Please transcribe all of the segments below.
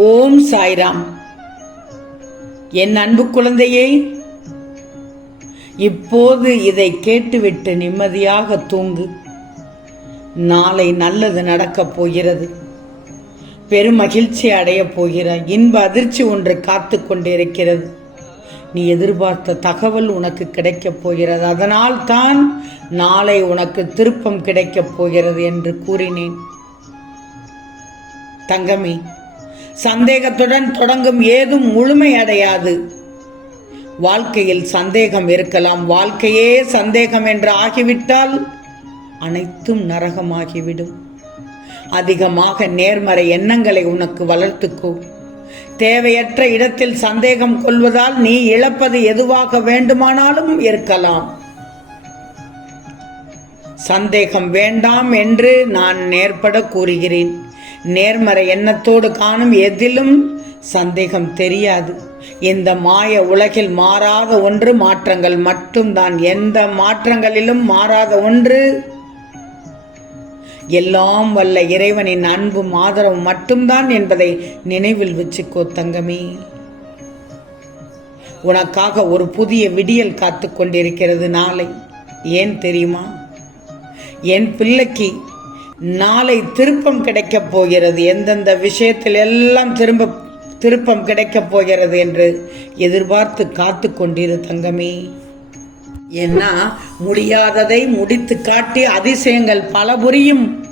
ஓம் சாய்ராம். என் அன்பு குழந்தையே இப்போது இதை கேட்டுவிட்டு நிம்மதியாக தூங்கு. நாளை நல்லது நடக்கப் போகிறது. பெருமகிழ்ச்சி அடையப் போகிறாய் இன்ப அதிர்ச்சி ஒன்று காத்து கொண்டிருக்கிறது. நீ எதிர்பார்த்த தகவல் உனக்கு கிடைக்கப் போகிறது. அதனால் தான் நாளை உனக்கு திருப்பம் கிடைக்கப் போகிறது என்று கூறினேன். தங்கமே சந்தேகத்துடன் தொடங்கும் ஏதும் முழுமை அடையாது. வாழ்க்கையில் சந்தேகம் இருக்கலாம். வாழ்க்கையே சந்தேகம் என்று ஆகிவிட்டால் அனைத்தும் நரகமாகிவிடும். அதிகமாக நேர்மறை எண்ணங்களை உனக்கு வளர்த்துக்கோ. தேவையற்ற இடத்தில் சந்தேகம் கொள்வதால் நீ இழப்பது எதுவாக வேண்டுமானாலும் இருக்கலாம். சந்தேகம் வேண்டாம் என்று நான் நேர்பட கூறுகிறேன். நேர்மறை எண்ணத்தோடு காணும் எதிலும் சந்தேகம் தெரியாது. இந்த மாய உலகில் மாறாத ஒன்று மாற்றங்கள் மட்டும்தான். எந்த மாற்றங்களிலும் மாறாத ஒன்று எல்லாம் வல்ல இறைவனின் அன்பும் ஆதரவும் மட்டும்தான் என்பதை நினைவில் வச்சுக்கோ தங்கமே. உனக்காக ஒரு புதிய விடியல் காத்து கொண்டிருக்கிறது நாளை. ஏன் தெரியுமா? என் பிள்ளைக்கு நாளை திருப்பம் கிடைக்கப் போகிறது. எந்தெந்த விஷயத்தில் எல்லாம் திரும்ப திருப்பம் கிடைக்கப் போகிறது என்று எதிர்பார்த்து காத்து கொண்டிரு தங்கமே. ஏன்னா முடியாததை முடித்து காட்டி அதிசயங்கள் பல புரியும்.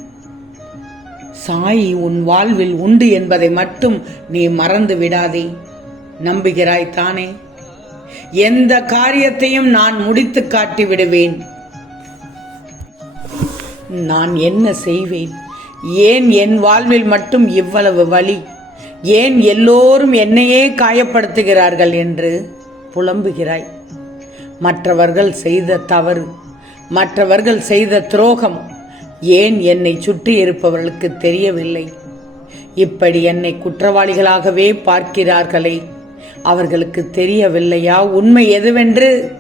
சாயி உன் வாழ்வில் உண்டு என்பதை மட்டும் நீ மறந்து விடாதே. நம்புகிறாய் தானே. எந்த காரியத்தையும் நான் முடித்து காட்டி விடுவேன். நான் என்ன செய்வேன்? ஏன் என் வாழ்வில் மட்டும் இவ்வளவு வழி ஏன் எல்லோரும் என்னையே காயப்படுத்துகிறார்கள் என்று புலம்புகிறாய். மற்றவர்கள் செய்த தவறு மற்றவர்கள் செய்த துரோகம் ஏன் என்னை சுற்றி இருப்பவர்களுக்கு தெரியவில்லை? இப்படி என்னை குற்றவாளிகளாகவே பார்க்கிறார்களே அவர்களுக்கு தெரியவில்லையா? உண்மை எதுவென்று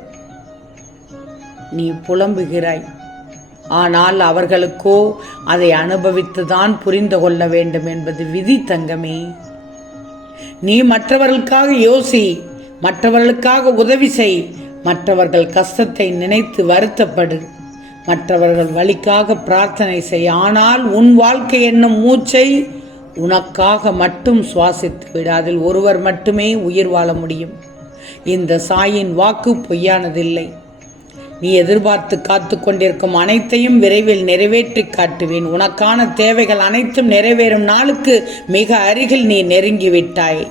நீ புலம்புகிறாய். ஆனால் அவர்களுக்கோ அதை அனுபவித்துதான் புரிந்து கொள்ள வேண்டும் என்பது விதி தங்கமே. நீ மற்றவர்களுக்காக யோசி மற்றவர்களுக்காக உதவி செய் மற்றவர்கள் கஷ்டத்தை நினைத்து வருத்தப்படு. மற்றவர்கள் வழிக்காக பிரார்த்தனை செய் ஆனால் உன் வாழ்க்கை என்னும் மூச்சை உனக்காக மட்டும் சுவாசித்து விடு. அதில் ஒருவர் மட்டுமே உயிர் வாழ முடியும். இந்த சாயின் வாக்கு பொய்யானதில்லை. நீ எதிர்பார்த்து காத்து கொண்டிருக்கும் அனைத்தையும் விரைவில் நிறைவேற்றி காட்டுவேன். உனக்கான தேவைகள் அனைத்தும் நிறைவேறும் நாளுக்கு மிக அருகில் நீ நெருங்கிவிட்டாய்.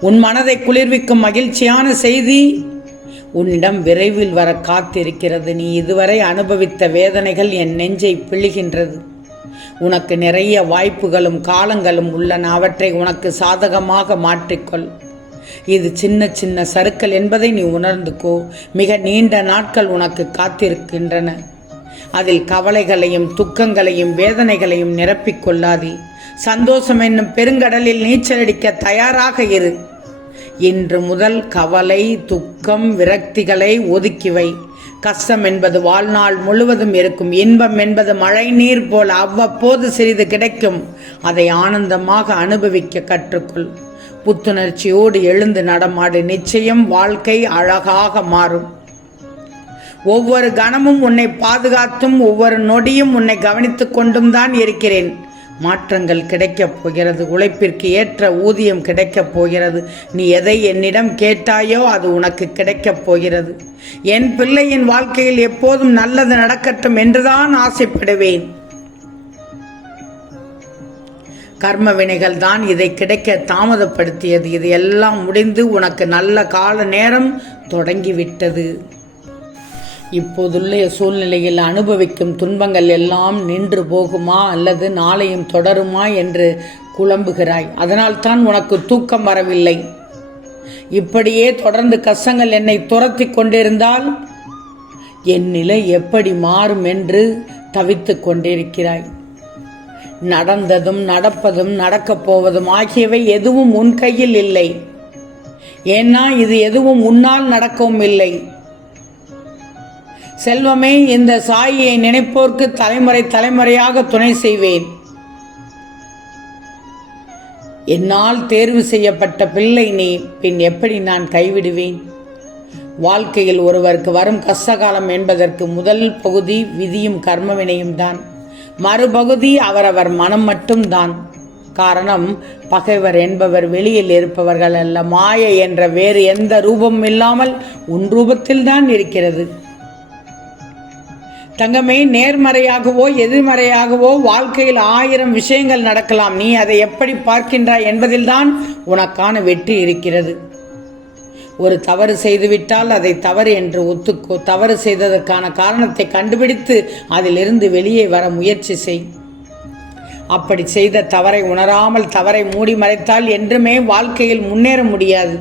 உன் மனதை குளிர்விக்கும் மகிழ்ச்சியான செய்தி உன்னிடம் விரைவில் வர காத்திருக்கிறது. நீ இதுவரை அனுபவித்த வேதனைகள் என் நெஞ்சை பிழிகின்றது. உனக்கு நிறைய வாய்ப்புகளும் காலங்களும் உள்ளன. அவற்றை உனக்கு சாதகமாக மாற்றிக்கொள். இது சின்ன சின்ன சறுக்கல் என்பதை நீ உணர்ந்துக்கோ. மிக நீண்ட நாட்கள் உனக்கு காத்திருக்கின்றன. அதில் கவலைகளையும் துக்கங்களையும் வேதனைகளையும் நிரப்பிக் கொள்ளாதே. சந்தோஷம் என்னும் பெருங்கடலில் நீச்சலடிக்க தயாராக இரு. இன்று முதல் கவலை துக்கம் விரக்திகளை ஒதுக்கிவை கஷ்டம் என்பது வாழ்நாள் முழுவதும் இருக்கும். இன்பம் என்பது மழை நீர் போல் அவ்வப்போது சிறிது கிடைக்கும். அதை ஆனந்தமாக அனுபவிக்க கற்றுக்கொள். புத்துணர்ச்சியோடு எழுந்து நடமாடு. நிச்சயம் வாழ்க்கை அழகாக மாறும். ஒவ்வொரு கணமும் உன்னை பாதுகாத்தும் ஒவ்வொரு நொடியும் உன்னை கவனித்துக் கொண்டும் தான் இருக்கிறேன். மாற்றங்கள் கிடைக்கப் போகிறது. உழைப்பிற்கு ஏற்ற ஊதியம் கிடைக்கப் போகிறது. நீ எதை என்னிடம் கேட்டாயோ அது உனக்கு கிடைக்கப் போகிறது. என் பிள்ளையின் வாழ்க்கையில் எப்போதும் நல்லது நடக்கட்டும் என்றுதான் ஆசைப்படுவேன். கர்ம வினைகள் தான் இதை கிடைக்க தாமதப்படுத்தியது. இது எல்லாம் முடிந்து உனக்கு நல்ல கால நேரம் தொடங்கிவிட்டது. இப்போதுள்ள சூழ்நிலையில் அனுபவிக்கும் துன்பங்கள் எல்லாம் நின்று போகுமா அல்லது நாளையும் தொடருமா என்று குழம்புகிறாய். அதனால் தான் உனக்கு தூக்கம் வரவில்லை. இப்படியே தொடர்ந்து கஷ்டங்கள் என்னை துரத்தி கொண்டிருந்தால் என் நிலை எப்படி மாறும் என்று தவித்துக் கொண்டிருக்கிறாய். நடந்ததும் நடப்பதும் நடக்கப் போவதும் ஆகியவை எதுவும் உன் கையில் இல்லை. ஏன்னா இது எதுவும் உன்னால் நடக்கவும் இல்லை. செல்வமே இந்த சாயியை நினைப்போர்க்கு தலைமுறை தலைமுறையாக துணை செய்வேன். என்னால் தேர்வு செய்யப்பட்ட பிள்ளை நீ பின் எப்படி நான் கைவிடுவேன்? வாழ்க்கையில் ஒருவருக்கு வரும் கஷ்டகாலம் என்பதற்கு முதல் பகுதி விதியும் கர்மவினையும் தான். மறுபகுதி அவரவர் மனம் மட்டும்தான். காரணம் பகைவர் என்பவர் வெளியில் இருப்பவர்கள் அல்ல மாய என்ற வேறு எந்த ரூபமும் இல்லாமல் உன் ரூபத்தில்தான் இருக்கிறது. தங்கமே நேர்மறையாகவோ எதிர்மறையாகவோ வாழ்க்கையில் ஆயிரம் விஷயங்கள் நடக்கலாம். நீ அதை எப்படி பார்க்கின்றாய் என்பதில்தான் உனக்கான வெற்றி இருக்கிறது. ஒரு தவறு செய்துவிட்டால் அதை தவறு என்று ஒத்துக்கோ. தவறு செய்ததற்கான காரணத்தை கண்டுபிடித்து அதிலிருந்து வெளியே வர முயற்சி செய். அப்படி செய்த தவறை உணராமல் தவறை மூடி மறைத்தால் என்றுமே வாழ்க்கையில் முன்னேற முடியாது.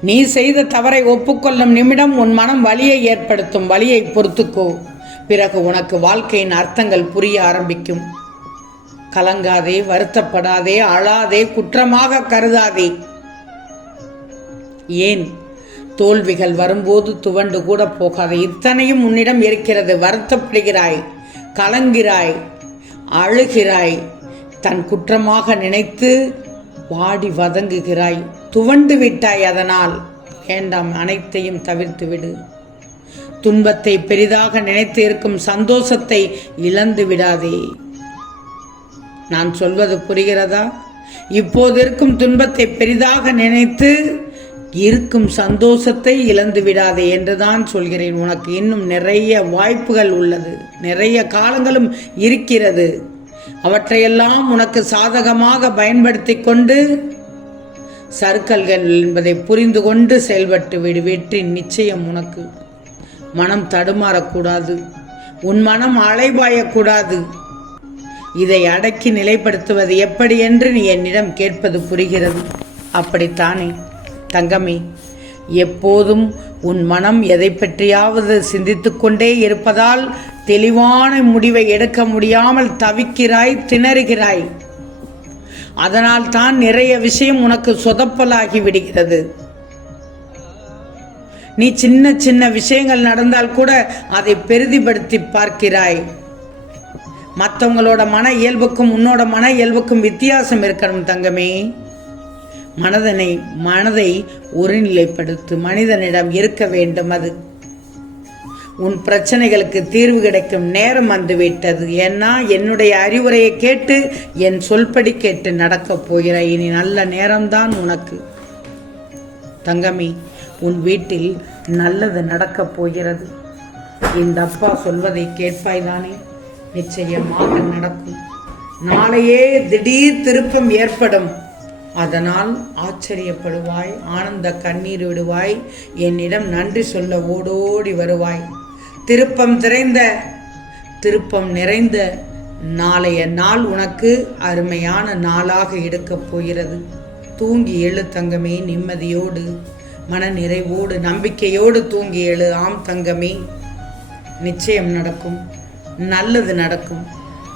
நீ செய்த தவறை ஒப்புக்கொள்ளும் நிமிடம் உன் மனம் வலியை ஏற்படுத்தும் வலியை பொறுத்துக்கோ. பிறகு உனக்கு வாழ்க்கையின் அர்த்தங்கள் புரிய ஆரம்பிக்கும். கலங்காதே வருத்தப்படாதே அழாதே குற்றமாக கருதாதே. ஏன்? தோல்விகள் வரும்போது துவண்டு கூட போகாது. இத்தனையும் உன்னிடம் இருக்கிறது. வருத்தப்படுகிறாய் கலங்கிறாய் அழுகிறாய். தன் குற்றமாக நினைத்து வாடி வதங்குகிறாய். துவண்டு விட்டாய் அதனால். வேண்டாம் அனைத்தையும் தவிர்த்து விடு. துன்பத்தை பெரிதாக நினைத்து இருக்கும் சந்தோஷத்தை இழந்து விடாதே. நான் சொல்வது புரிகிறதா? இப்போது இருக்கும் துன்பத்தை பெரிதாக நினைத்து இருக்கும் சந்தோஷத்தை இழந்து விடாதே என்றுதான் சொல்கிறேன். உனக்கு இன்னும் நிறைய வாய்ப்புகள் உள்ளது. நிறைய காலங்களும் இருக்கிறது. அவற்றையெல்லாம் உனக்கு சாதகமாக பயன்படுத்தி கொண்டு சர்க்கல்கள் என்பதை புரிந்து கொண்டு செயல்பட்டு விடு. வெற்றி நிச்சயம் உனக்கு. மனம் தடுமாறக்கூடாது. உன் மனம் அலைபாயக்கூடாது. இதை அடக்கி நிலைப்படுத்துவது எப்படி என்று நீ என்னிடம் கேட்பது புரிகிறது. அப்படித்தானே? தங்கமே எப்போதும் உன் மனம் எதை பற்றியாவது சிந்தித்து கொண்டே இருப்பதால் தெளிவான முடிவை எடுக்க முடியாமல் தவிக்கிறாய் திணறுகிறாய். அதனால் தான் நிறைய விஷயம் உனக்கு சொதப்பலாகி விடுகிறது. நீ சின்ன சின்ன விஷயங்கள் நடந்தால் கூட அதை பெரிதிப்படுத்தி பார்க்கிறாய். மற்றவங்களோட மன இயல்புக்கும் உன்னோட மன இயல்புக்கும் வித்தியாசம் இருக்கணும் தங்கமே. மனதனை மனதை ஒருநிலைப்படுத்து மனிதனிடம் இருக்க வேண்டும் அது. உன் பிரச்சனைகளுக்கு தீர்வு கிடைக்கும் நேரம் வந்துவிட்டது ஏன்னா என்னுடைய அறிவுரையை கேட்டு என் சொல்படி கேட்டு நடக்கப் போகிறாய் இனி நல்ல நேரம்தான் உனக்கு. தங்கமி உன் வீட்டில் நல்லது நடக்கப் போகிறது. இந்த அப்பா சொல்வதை கேட்பாய் தானே? நிச்சயமாக நடக்கும். நாளையே திடீர் திருப்பம் ஏற்படும். அதனால் ஆச்சரியப்படுவாய் ஆனந்த கண்ணீர் விடுவாய் என்னிடம் நன்றி சொல்ல ஓடோடி வருவாய். திருப்பம் திரைந்த திருப்பம் நிறைந்த நாளைய நாள் உனக்கு அருமையான நாளாக எடுக்கப் போகிறது. தூங்கி எழு தங்கமே நிம்மதியோடு மன நிறைவோடு நம்பிக்கையோடு தூங்கி எழு. ஆம் தங்கமே நிச்சயம் நடக்கும் நல்லது நடக்கும்.